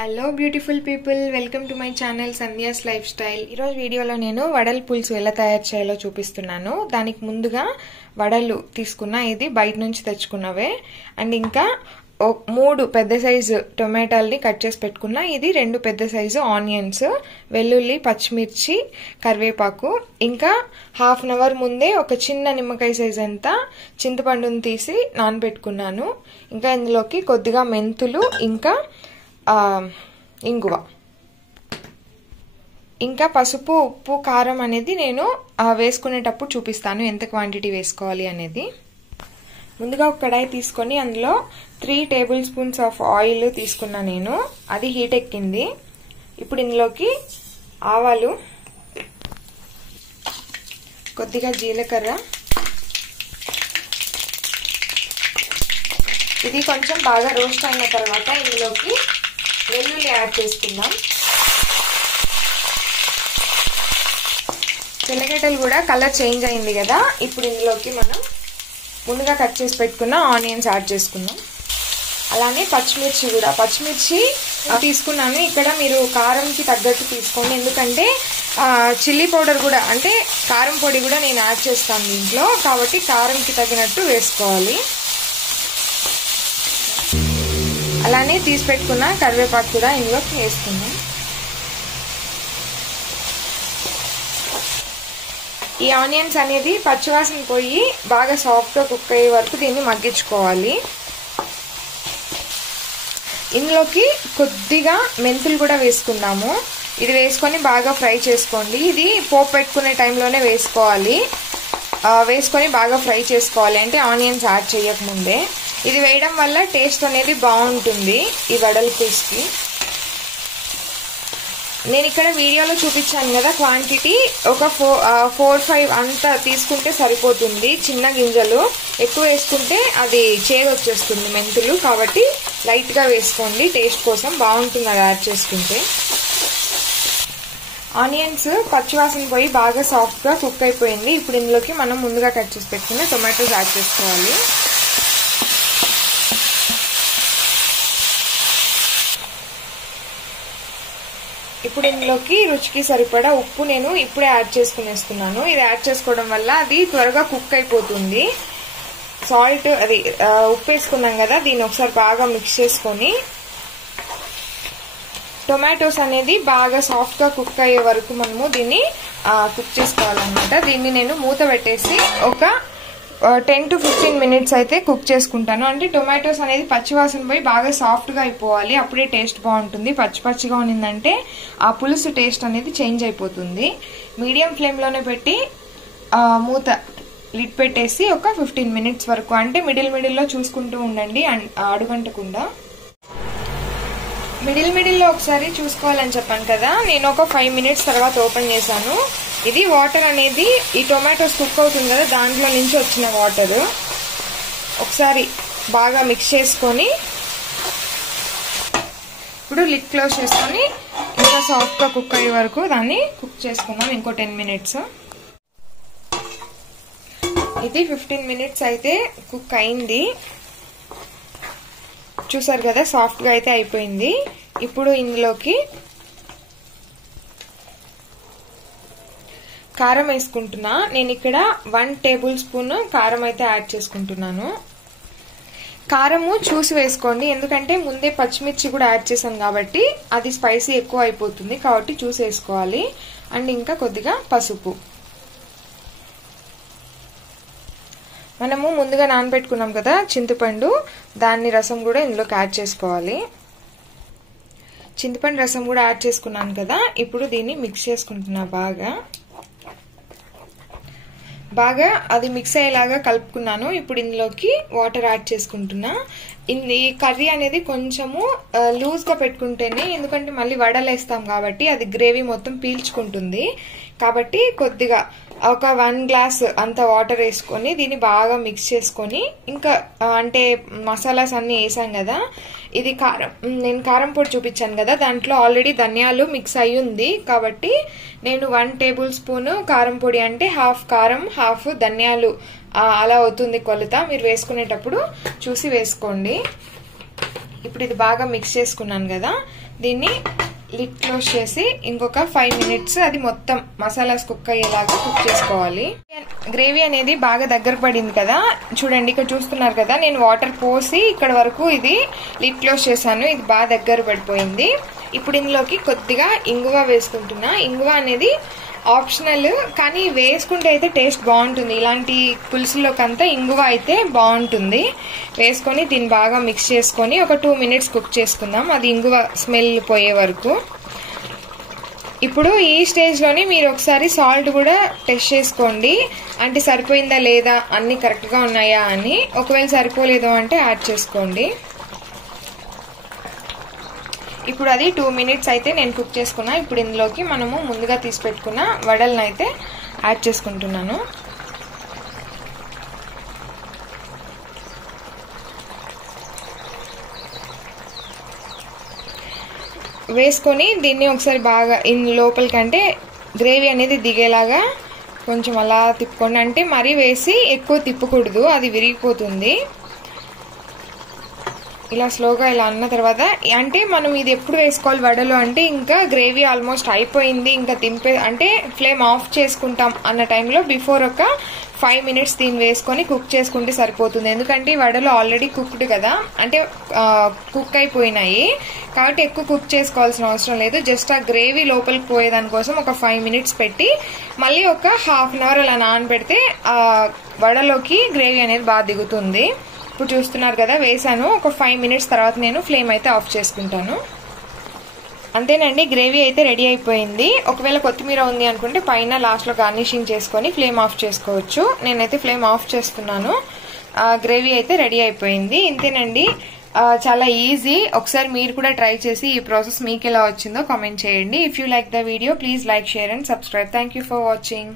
Hello beautiful people, welcome to my channel Sandhya's life style. ఈరోజు వీడియోలో నేను వడల పులుసు ఎలా తయారు చేయాలో చూపిస్తున్నాను. దానికి ముందుగా వడలు తీసుకున్నా, ఇది బయట నుంచి తెచ్చుకున్నవే. అండ్ ఇంకా 3 పెద్ద సైజు టొమాటోల్ని కట్ చేసి పెట్టుకున్నా. ఇది 2 పెద్ద సైజు ఆనియన్స్, వెల్లుల్లి, పచ్చిమిర్చి, కరివేపాకు. ఇంకా హాఫ్ అన్ అవర్ ముందే ఒక చిన్న నిమ్మకాయ సైజ్ అంతా చింతపండుని తీసి నానబెట్టుకున్నాను. ఇంకా ఇందులోకి కొద్దిగా మెంతులు, ఇంకా ఇంగువ, ఇంకా పసుపు, ఉప్పు, కారం అనేది నేను వేసుకునేటప్పుడు చూపిస్తాను ఎంత క్వాంటిటీ వేసుకోవాలి అనేది. ముందుగా ఒక కడాయి తీసుకొని అందులో 3 టేబుల్ స్పూన్స్ ఆఫ్ ఆయిల్ తీసుకున్నా నేను. అది హీట్ ఎక్కింది. ఇప్పుడు ఇందులోకి ఆవాలు, కొద్దిగా జీలకర్ర, ఇది కొంచెం బాగా రోస్ట్ అయిన తర్వాత ఇందులోకి వెల్లుల్లి యాడ్ చేసుకుందాం. తెల్లగడ్డలు కూడా కలర్ చేంజ్ అయింది కదా. ఇప్పుడు ఇందులోకి మనం ముందుగా కట్ చేసి పెట్టుకున్న ఆనియన్స్ యాడ్ చేసుకుందాం. అలానే పచ్చిమిర్చి కూడా, పచ్చిమిర్చి తీసుకున్నాను. ఇక్కడ మీరు కారంకి తగ్గట్టు తీసుకోండి, ఎందుకంటే చిల్లీ పౌడర్ కూడా, అంటే కారం పొడి కూడా నేను యాడ్ చేస్తాను దీంట్లో, కాబట్టి కారంకి తగినట్టు వేసుకోవాలి. అలానే తీసి పెట్టుకున్న కరివేపాకు కూడా ఇందులోకి వేసుకుందాం. ఈ ఆనియన్స్ అనేది పచ్చివాసన పోయి బాగా సాఫ్ట్గా కుక్ అయ్యే వరకు దీన్ని మగ్గించుకోవాలి. ఇందులోకి కొద్దిగా మెంతులు కూడా వేసుకుందాము. ఇది వేసుకొని బాగా ఫ్రై చేసుకోండి. ఇది పోపు పెట్టుకునే టైంలోనే వేసుకోవాలి. వేసుకొని బాగా ఫ్రై చేసుకోవాలి, అంటే ఆనియన్స్ యాడ్ చేయకముందే. ఇది వేయడం వల్ల టేస్ట్ అనేది బాగుంటుంది ఈ వడల పులుసుకి. నేను ఇక్కడ వీడియోలో చూపించాను కదా క్వాంటిటీ, ఒక 4-5 అంతా తీసుకుంటే సరిపోతుంది. చిన్న గింజలు ఎక్కువ వేసుకుంటే అది చేదు వచ్చేస్తుంది మెంతులు, కాబట్టి లైట్గా వేసుకోండి, టేస్ట్ కోసం బాగుంటుంది అది యాడ్ చేసుకుంటే. ఆనియన్స్ పచ్చివాసన పోయి బాగా సాఫ్ట్గా కుక్ అయిపోయింది. ఇప్పుడు ఇందులోకి మనం ముందుగా కట్ చేసి పెట్టుకున్న టొమాటోస్ యాడ్ చేసుకోవాలి. ఇప్పుడు ఇందులోకి రుచికి సరిపడా ఉప్పు నేను ఇప్పుడే యాడ్ చేసుకునేస్తున్నాను. ఇది యాడ్ చేసుకోవడం వల్ల అది త్వరగా కుక్ అయిపోతుంది. సాల్ట్, అది ఉప్పు వేసుకున్నాం కదా, దీన్ని ఒకసారి బాగా మిక్స్ చేసుకొని టొమాటోస్ అనేది బాగా సాఫ్ట్ గా కుక్ అయ్యే వరకు మనము దీన్ని కుక్ చేసుకోవాలన్నమాట. దీన్ని నేను మూత పెట్టేసి ఒక 10 to 15 minutes అయితే కుక్ చేసుకుంటాను. అంటే టొమాటోస్ అనేది పచ్చివాసన పోయి బాగా సాఫ్ట్ గా అయిపోవాలి, అప్పుడే టేస్ట్ బాగుంటుంది. పచ్చిగా ఉన్నిందంటే ఆ పులుసు టేస్ట్ అనేది చేంజ్ అయిపోతుంది. మీడియం ఫ్లేమ్ లోనే పెట్టి మూత లిడ్ పెట్టేసి ఒక 15 minutes వరకు, అంటే మిడిల్లో చూసుకుంటూ ఉండండి అడుగంటకుండా. మిడిల్లో ఒకసారి చూసుకోవాలని చెప్పాను కదా, నేను ఒక 5 minutes తర్వాత ఓపెన్ చేశాను. ఇది వాటర్ అనేది ఈ టొమాటోస్ కుక్ అవుతుంది కదా, దాంట్లో నుంచి వచ్చిన వాటర్. ఒకసారి బాగా మిక్స్ చేసుకొని ఇప్పుడు లిడ్ క్లోజ్ చేసుకొని ఇంకా సాఫ్ట్గా కుక్ అయ్యే వరకు దాన్ని కుక్ చేసుకుందాం ఇంకో 10 minutes. ఇది 15 minutes అయితే కుక్ అయింది. చూసారు కదా, సాఫ్ట్గా అయితే అయిపోయింది. ఇప్పుడు ఇందులోకి కారం వేసుకుంటున్నా. నేను ఇక్కడ 1 టేబుల్ స్పూన్ కారం అయితే యాడ్ చేసుకుంటున్నాను. కారము చూసి వేసుకోండి, ఎందుకంటే ముందే పచ్చిమిర్చి కూడా యాడ్ చేశాను కాబట్టి అది స్పైసీ ఎక్కువ అయిపోతుంది, కాబట్టి చూసి వేసుకోవాలి. అండ్ ఇంకా కొద్దిగా పసుపు. మనము ముందుగా నానబెట్టుకున్నాం కదా చింతపండు, దాన్ని రసం కూడా ఇందులోకి యాడ్ చేసుకోవాలి. చింతపండు రసం కూడా యాడ్ చేసుకున్నాను కదా. ఇప్పుడు దీన్ని మిక్స్ చేసుకుంటున్నా. బాగా అది మిక్స్ అయ్యేలాగా కలుపుకున్నాను. ఇప్పుడు ఇందులోకి వాటర్ యాడ్ చేసుకుంటున్నా. ఈ కర్రీ అనేది కొంచెము లూజ్ గా పెట్టుకుంటేనే, ఎందుకంటే మళ్ళీ వడలేస్తాం కాబట్టి అది గ్రేవీ మొత్తం పీల్చుకుంటుంది. కాబట్టి కొద్దిగా ఒక 1 గ్లాస్ అంత వాటర్ వేసుకొని దీన్ని బాగా మిక్స్ చేసుకొని, ఇంకా అంటే మసాలాస్ అన్ని వేసాం కదా, ఇది కారం, నేను కారం పొడి చూపించాను కదా, దాంట్లో ఆల్రెడీ ధనియాలు మిక్స్ అయి ఉంది కాబట్టి నేను 1 టేబుల్ స్పూన్ కారం పొడి, అంటే హాఫ్ కారం హాఫ్ ధనియాలు అలా అవుతుంది కొలత. మీరు వేసుకునేటప్పుడు చూసి వేసుకోండి. ఇప్పుడు ఇది బాగా మిక్స్ చేసుకున్నాను కదా, దీన్ని లిడ్ క్లోజ్ చేసి ఇంకొక 5 minutes అది మొత్తం మసాలాస్ కుక్ అయ్యేలాగా కుక్ చేసుకోవాలి. గ్రేవీ అనేది బాగా దగ్గర పడింది కదా, చూడండి ఇక్కడ చూస్తున్నారు కదా, నేను వాటర్ పోసి ఇక్కడ వరకు ఇది లిడ్ క్లోజ్ చేశాను. ఇది బాగా దగ్గర పడిపోయింది. ఇప్పుడు ఇందులోకి కొద్దిగా ఇంగువ వేసుకుంటున్నా. ఇంగువ అనేది ఆప్షనల్, కానీ వేసుకుంటే అయితే టేస్ట్ బాగుంటుంది. ఇలాంటి పులుసులోకంతా ఇంగువ అయితే బాగుంటుంది. వేసుకొని దీన్ని బాగా మిక్స్ చేసుకొని ఒక 2 minutes కుక్ చేసుకుందాం, అది ఇంగువ స్మెల్ పోయే వరకు. ఇప్పుడు ఈ స్టేజ్లోనే మీరు ఒకసారి సాల్ట్ కూడా టెస్ట్ చేసుకోండి, అంటే సరిపోయిందా లేదా, అన్ని కరెక్ట్గా ఉన్నాయా అని. ఒకవేళ సరిపోలేదు అంటే యాడ్ చేసుకోండి. ఇప్పుడు అది 2 minutes అయితే నేను కుక్ చేసుకున్నా. ఇప్పుడు ఇందులోకి మనము ముందుగా తీసి పెట్టుకున్న వడలను అయితే యాడ్ చేసుకుంటున్నాను. వేసుకొని దీన్ని ఒకసారి బాగా లోపలికంటే గ్రేవీ అనేది దిగేలాగా కొంచెం అలా తిప్పుకోండి. అంటే మరీ వేసి ఎక్కువ తిప్పకూడదు, అది విరిగిపోతుంది. ఇలా స్లోగా ఇలా అన్న తర్వాత, అంటే మనం ఇది ఎప్పుడు వేసుకోవాలి వడలు అంటే ఇంకా గ్రేవీ ఆల్మోస్ట్ అయిపోయింది, ఇంకా అంటే ఫ్లేమ్ ఆఫ్ చేసుకుంటాం అన్న టైంలో బిఫోర్ ఒక 5 minutes దీన్ని వేసుకొని కుక్ చేసుకుంటే సరిపోతుంది. ఎందుకంటే ఈ వడలు ఆల్రెడీ కుక్డ్ కదా, అంటే కుక్ అయిపోయినాయి కాబట్టి ఎక్కువ కుక్ చేసుకోవాల్సిన అవసరం లేదు. జస్ట్ ఆ గ్రేవీ లోపలికి పోయేదానికోసం ఒక 5 minutes పెట్టి మళ్ళీ ఒక 1/2 hour అలా నానబెడితే ఆ వడలోకి గ్రేవీ అనేది బాగా దిగుతుంది. ఇప్పుడు చూస్తున్నారు కదా, వేసాను. ఒక 5 minutes తర్వాత నేను ఫ్లేమ్ అయితే ఆఫ్ చేసుకుంటాను. అంతేనండి, గ్రేవీ అయితే రెడీ అయిపోయింది. ఒకవేళ కొత్తిమీర ఉంది అనుకుంటే పైన లాస్ట్లో గార్నిషింగ్ చేసుకొని ఫ్లేమ్ ఆఫ్ చేసుకోవచ్చు. నేనైతే ఫ్లేమ్ ఆఫ్ చేస్తున్నాను. గ్రేవీ అయితే రెడీ అయిపోయింది. ఇంతేనండి, చాలా ఈజీ. ఒకసారి మీరు కూడా ట్రై చేసి ఈ ప్రాసెస్ మీకు ఎలా వచ్చిందో కామెంట్ చేయండి. If you like the video please like, share and subscribe. Thank you for watching.